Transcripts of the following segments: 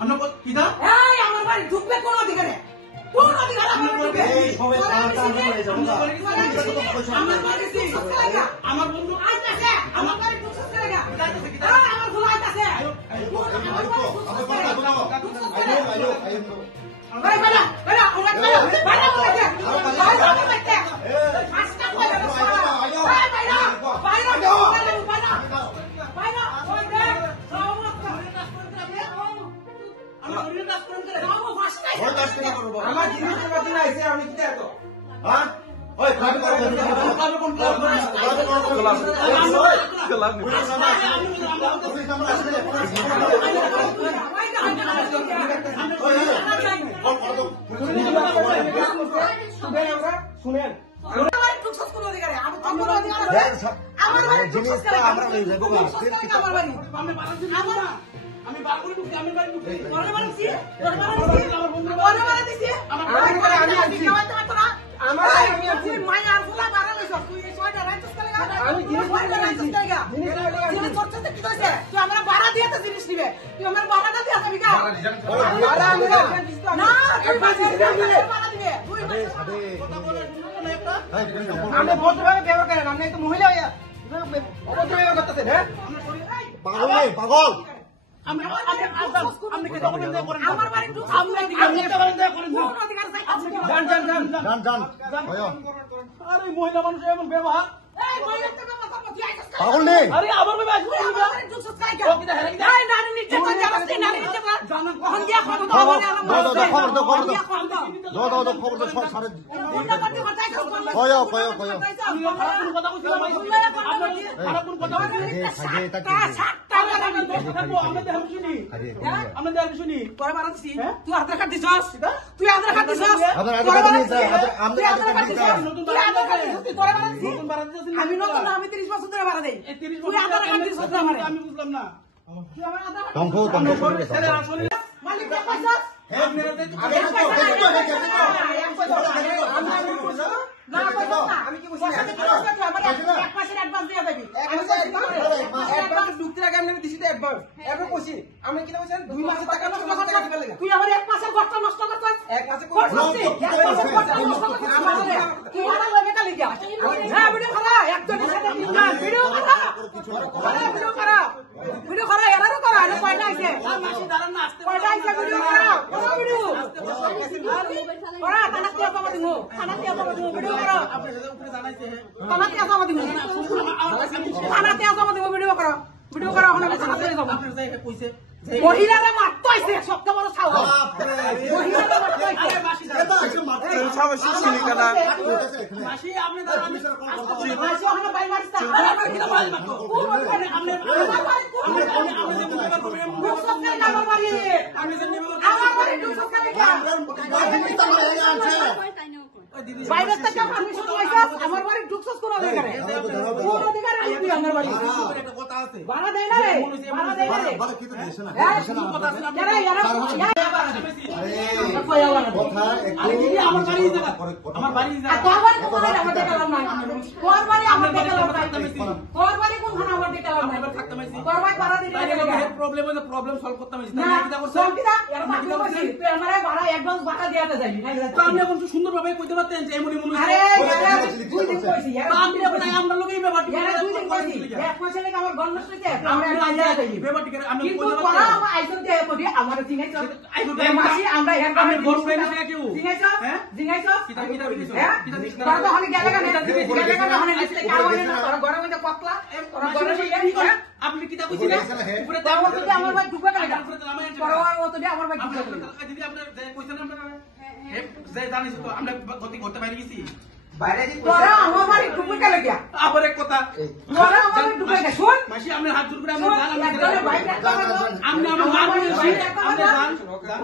আমরা কি দা এই আমার বাড়ি ঢুকবে কোন অধিকারে কোন অধিকার আমার ঢুকবে এই সবাই তাড়াতাড়ি হয়ে যাও আমার বাড়ি ঢুকছস লাগা আমার বন্ধু আইতাছে আমার বাড়ি ঢুকছস লাগা আমার বন্ধু আইতাছে আমার বাড়ি ঢুকছস লাগা আরে বালা বালা ওরা বালা বালা বালা আস্তা কইরা আয়ো বাইরা বাইরা বাইরা বাইরা ওই দেখ আমার জিনিস পাতি না এসে আমি কি দেখো হ্যাঁ ওই খাবি করো কোন শুনেন আমার টুকসস কোন অধিকারে আমি তো কোন অধিকারে আমার বাড়ি টুকসস করে আমরা লই যাব আমার বাড়ি আমি বার করে ঢুকছি আমি বাড়ি ঢুকছি তোরে মারছি আমার বন্ধু তোরে মারা দিছি আমার বাড়ি আমি আছি আমার আমি আছি মায়া আর ফুলা মারা লইছ তুই এই ছয়টা রাইছস করে আমি জিনিস মারা রাইছস করে জিনিস করছস কি কইছে তুই আমরা ভাড়া দিয়াতে জিনিস নিবে তুই আমার ভাড়াটা দিয়া যাবি কা ভাড়া আমি না ভাড়া দিবে তুই কথা বলে আমি ভদ্রভাবে ব্যবহার করেন আপনি তো মহিলা হইয়া অভদ্রভাবে করতেছেন হ্যাঁ পাগল ভাই পাগল আমি কি দখল দিয়ে করেন আমার বাড়ি ঢুক আমি দখল দিয়ে করেন কোন অধিকার চাই জান আরে মহিলা মানুষ এমন ব্যবহার এই মহিলা তো ব্যবহার করতে আইছস পাগল নেই আরে আবার ভাবে আসবো আমি ঢুকছস কাই ও কি হেরে গিয়ে এই নারী নিচে তো যাচ্ছে নারী নিচে জানা কোন দিয়া খবর দাও খবর দাও সারে ওটা করতে করতে আইছস কয় আমি খারাপ কোন কথা কইছিলাম খারাপ কোন কথা খাজে তাকে আমরা দেখ শুনি আমরা দেখ শুনি পরে মারা দিছি তুই আধার কার্ড দিছস তুই আধার কার্ড দিছস আধার কার্ড দিছস আমরা আধার কার্ড দিছস তুই আধার কার্ড দিছস তুই পরে মারা দিছিস নতুন মারা দিছিস আমি নতুন আমি 30 বছর ধরে মারা দেই 30 বছর তুই আধার কার্ড দিছস আমারে আমি বুঝলাম না তুই আমার আধার কার্ড তংখ মালিক কে কইছস হে মেরে দে না আমি কি বলছি আমার এক মাসের অ্যাডভান্স দিয়ে দিবি আমি অ্যাডভান্স ঢুকতে আগে আমি দিছি তো অ্যাডভান্স এরপর কইছি আমি কি বলছেন 2 মাসের টাকা নষ্ট করতে দিবে লাগা তুই আমার এক মাসের খরচ নষ্ট করছস এক মাসে খরচ আমারে তুই আমার লগে কালি যা হ্যাঁ ভিডিও করা একজনের সাথে ভিডিও করা ভিডিও করা এরারও করা আর কয়টা আইছে মাসি দাঁড়ান না আসতে কয়টা আইছে ভিডিও করা ভিডিও করা তানাতে আপা দিমু ভিডিও করা আপনি উপরে জানাইছে তানাতে আপা দিমু তানাতে আপা দিমু ভিডিও করা ওখানে থানাতে যাব আপনার যাই কইছে মহিলারা মারতে আইছে সবটা বড় সাহস মহিলারা মারতে আইছে আরে মাসি মারতে সাহস শুনি কেন মাসি আপনি দাঁড়ান মাসি ওখানে বাই মারতা আরে আমার কি বাই মারতো আপনি আমার বাড়ি আমি জানি আমার বাড়ি ঢুকছ কেন বাইরে থেকে পারমিশন লইছস আমার বাড়ি ঢুকছস কোন অধিকারে কোন অধিকারে ঢুকবি আমার বাড়ি একটা কথা আছে ভাড়া দেই না রে ভাড়া দেই না রে ভাড়া কি তো দিছ না কথা আছে না ইয়ারা কথা একটু আমার বাড়ি জায়গা আমার বাড়ি জায়গা তোর বাড়ি কোন আমার দেখালাম না তোর বাড়ি আমার দেখালাম না তোর বাড়ি কোন খানা আমার দেখালাম না এবার থাকতে মাইছি তোর বাড়ি ভাড়া দিই না প্রবলেম হইছে প্রবলেম সলভ করতে মাইছি তাই কি করছ সব কি দা এর বাকি বলছি তুই আমারে ভাড়া অ্যাডভান্স ভাড়া দিয়াতে যাবি তো আমি এখন সুন্দরভাবে কইতে পারতেন যে এমনি মনে আরে দুই দিন কইছি আমি আপনি আমরা লগেই ব্যাপার দুই দিন কইছি এক মাস লাগে আমার গণ নষ্ট হইছে আমরা আইয়া যাই ব্যাপার ঠিক আমি কইতে পারতাম কিন্তু আইছন তে কই আমার চিনাইছ মাসি আমরা এর আমি ঘর ফ্রেন্ড থেকে কেউ চিনাইছ হ্যাঁ চিনাইছ কিটা বিনিছ কিটা তো হলে গেলে গেলে হলে নিতে কারণে না তোর ঘরে মধ্যে পতলা তোর ঘরে কি করে আপনি কিটা কইছিলেন উপরে দাও তো আমার ভাই ঢুকে গেল পরওয়া ও তো আমার ভাই ঢুকে গেল দিদি আপনি কইছেন আপনারা যে জানিস তো আমরা গতি করতে বাইরে গেছি বাইরে যে তোরা আমার বাড়ি ঢুকে গেল কি আবার এক কথা তোরা আমার বাড়ি ঢুকে গেল শুন মাসি আপনি হাত জোর করে আমরা জান আপনি আমার মার বলেছি আপনি জান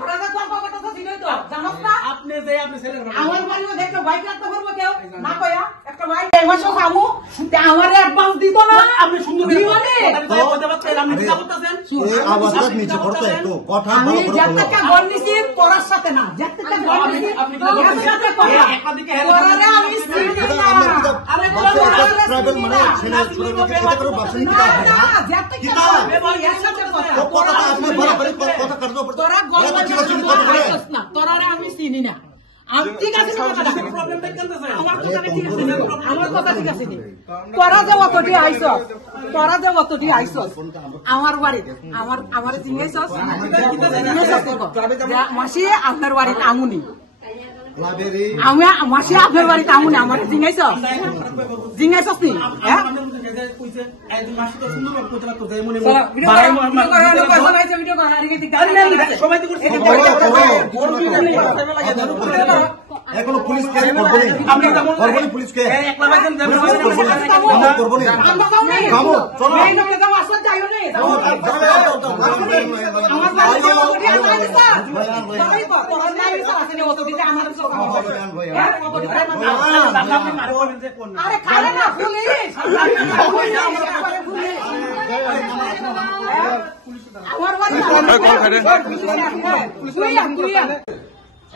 ওরা তো তোর কথা তো দিলই তো জানোস না আপনি যে আপনি ছেলে আমার বাড়িও দেখো বাইক রাখতে পারবো কেউ না কইয়া একটা বাইক এমাসও কামু তে আমারে অ্যাডভান্স দিত না আপনি সুন্দর দিওয়ানে কথা বলতে আপনি কি করতেছেন এই আওয়াজটা নিচে করতে একটু কথা ভালো করে বলো যেটা গল নিছি তোরার সাথে না যেটা গল নিছি আপনি সাথে কথা একদিকে হেরে আমি আরে ট্রাইবেল মানে ছেলে ছোট কথা করে বাসন কি না যেটা কি এর সাথে কথা আপনি বরাবর কথা করতে তোরা চিনি না ঠিক আছে আমার কথা ঠিক আছে তোরা যে অতটি আইসস আমার বাড়িতে আমার জিজ্ঞেসস মাসি আপনার বাড়িতে আমুনি আমি মাসি আপনার বাড়িতে আমুনি আমার জিজ্ঞেসস নি হ্যাঁ এখনো পুলিশ কে করবনি পুলিশ কে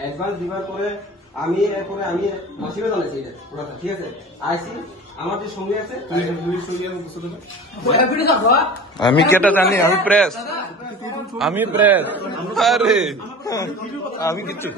অ্যাডভান্স দিবার পরে আমি মাসিরও জানাইছি এটা পুরোটা ঠিক আছে আইসি আমার যে সঙ্গে আছে আমি কেটা জানি আমি প্রেস আরে আমি কিচ্ছু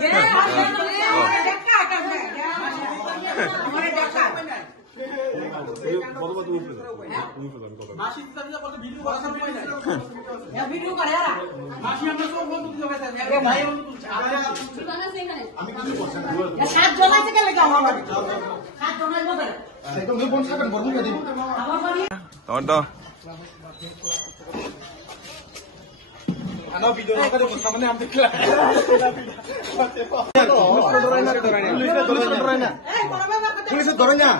পুলিশে ধরে না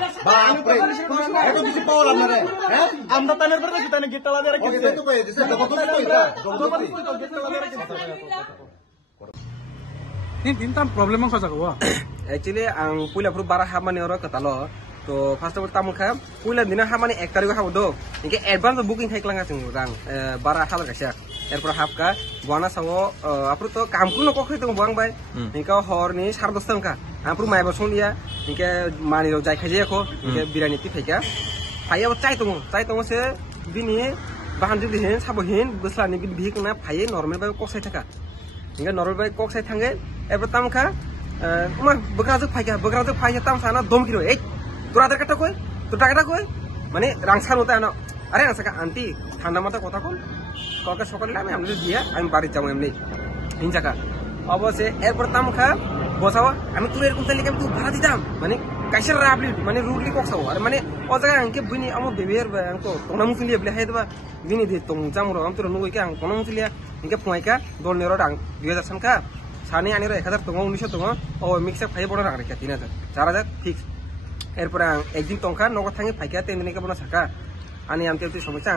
এত কিছু পাওয়ার আপনারা আমরা তানের পরে কি তানে গেট তালা দিয়ে রাখি তো কই দিছে din tam problem ang sa ko actually ang pula pro bara hamani oro katalo to first of all tamul kha pula dina hamani 1 tarikh ha do inke advance booking thaiklang chung rang bara hal kaisa erpor hapka bona sawo apru to kamku no kokhai tong bang bai inka hor ni 10:30 ka apru mai ba sonia inke mani ro jai khaje ko inke birani ti thaika phaya chai tong se bini bahan di hin sabo hin buslani bin bihik na phaye normal bai koksai thaka inke normal bai koksai thange erpor tamkha umar begrajuk phaya tam sana dom kilo ei তোরাদের কাটা কই তোর টাকাটা কই মানে রাংসার মতো আনো আরে রাংসা aunty ঠান্ডা মাথা কথা কোন কালকে সকালে আমি আপনাদের দিয়ে আমি বাড়ি যাবো এমনি হিংসাকা অবশ্যই এরপর তামখা বসাও আমি তোর এরকম তাহলে আমি তো ভাড়া দিতাম মানে কাইসার রাবলি মানে রুডলি কক্সাও আর মানে ও জায়গা আঙ্কে বুনি আমার বেবিয়ার আঙ্কো তোনা মুসলিয়া বলে হাই দেবা বিনি দে তং জামুর আম তোর নগইকে আং তোনা মুসলিয়া ইনকে ফয়কা দল নেরো ডাং 2000 সানকা সানি আনিরো 1000 তং 1900 তং ও মিক্সার ফাই বড় রাখ রেখা 3000 4000 ফিক্স এরপরে একদিন টঙ্কা নগদ থাকি ফাইকা 3 দিনকে বনা সাকা আনি আমতে তুই সমস্যা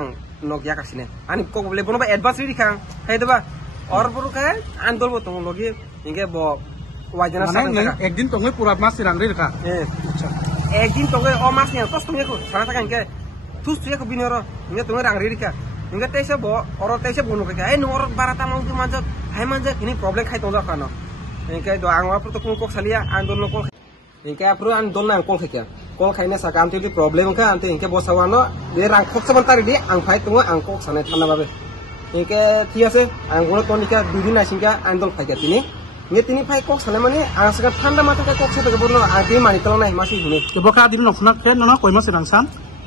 নগিয়া কাছিনে আনি কক বলে বনবা অ্যাডভান্স রি খাং হাই দেবা और बरुका आंदोल बो तंग लगे इनके बो वाजना सारा একদিন তঙ্গে পুরা মাস রাংরি রেখা আচ্ছা একদিন তঙ্গে ও মাস নিয়া কষ্ট নিয়া কো সারা টাকা ইনকে তুস তুই কো বিনর ইনকে তঙ্গে রাংরি রেখা ইনকে তেইসে বো और তেইসে বনো কে এই নর বারাতা মাউদি মানজ হাই মানজ কিনি প্রবলেম খাই তঙ্গ খানো ইনকে দ आंवा पर तो को सालिया आंदोलन को इनके अप्रो आंदोलन को खाइया को खाइने साका आंते की प्रॉब्लम का आंते इनके बो सवानो दे रां खक्स बनतार दि आं फाइ तंग आं को साने थाना बाबे इनके ठीक আছে आं गुण तनिका दुदिन आसिका आंदोल फाइया तिनी ने तिनी फाइ को साने माने आं साका ठंडा माथा का को साथे बोनो आगे मानि तल नाइ मासि हुने তো বকা দিন নফনা কে ন কই মাস রাংসান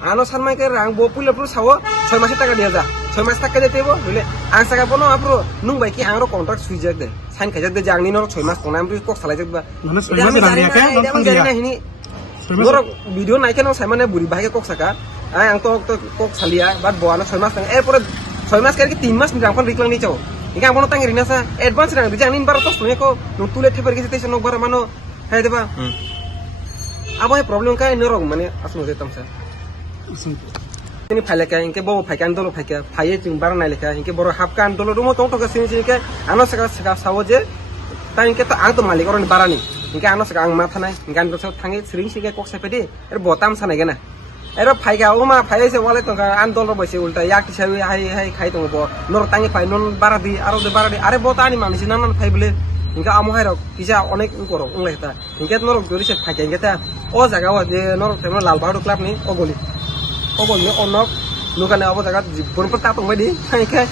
आनो सानमाय के रां बो पुले पुल सावो 6 मास टाका दिया जा 6 मास टाका देतेबो हले आं साका बोनो आप्रो नुं बाय की आंरो कॉन्ट्रैक्ट सुइजाक दे साइन खाइजाक दे जांगनि न 6 मास कोना आमरि को सालाइजाक बा মানে 6 মাস রাংনিয়া কে নফন দিয়া हिनी मोर वीडियो नाइके न साइमाने बुरी बाहे कोक साका आं तो कोक सालिया बाद बोआनो 6 मास ए पुरो 6 मास करके 3 मास रांफन रिक्लां नि चाव इका बोनो तांग रिना सा एडवांस रां दिजा निन बार तो सुने को तुले ठेपर के तेस नक बार मानो हाय देबा अब है प्रॉब्लम का न रंग माने असनो जे तमसा ini फाइलेका इनके बो फाइका आंदोलन फाइका फाइए जों बार नाइलेका इनके बर हाफका आंदोलन रुमो तो तो सिनि सिनि के आनो सका सावो जे ता इनके तो आं तो मालिक और बारानि इनके आनो सका आं मा थानाय गान गसो थांगे सिरिं सिगे कक साइपेदि एर बताम सानाय गेना एर फाइका ओमा फाइए से वाले तो आंदोलन बसे उल्टा याक तिसाबे हाय खाइ तो बो नर तांगे फाइ नन बारादि आरो दे बारादि आरे बोतानि मानिसि नान फाइ बले इनके आमहाय र किसा अनेक उकर उंलेता इनके नर गरिसे फाइका इनके ता ओ जागा ओ जे नर तेम लाल बाहादुर क्लब नि अगलि अगलि अनक नुकाने अब जागा बनपर ता तंबायदि इनके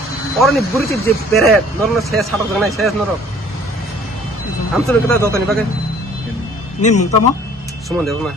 और नि बुरिसि जे पेरेट नर से साडक जनाय सेस नर Am tu kita jauh tani pakai. Nin mung tamo. Semua deh mah.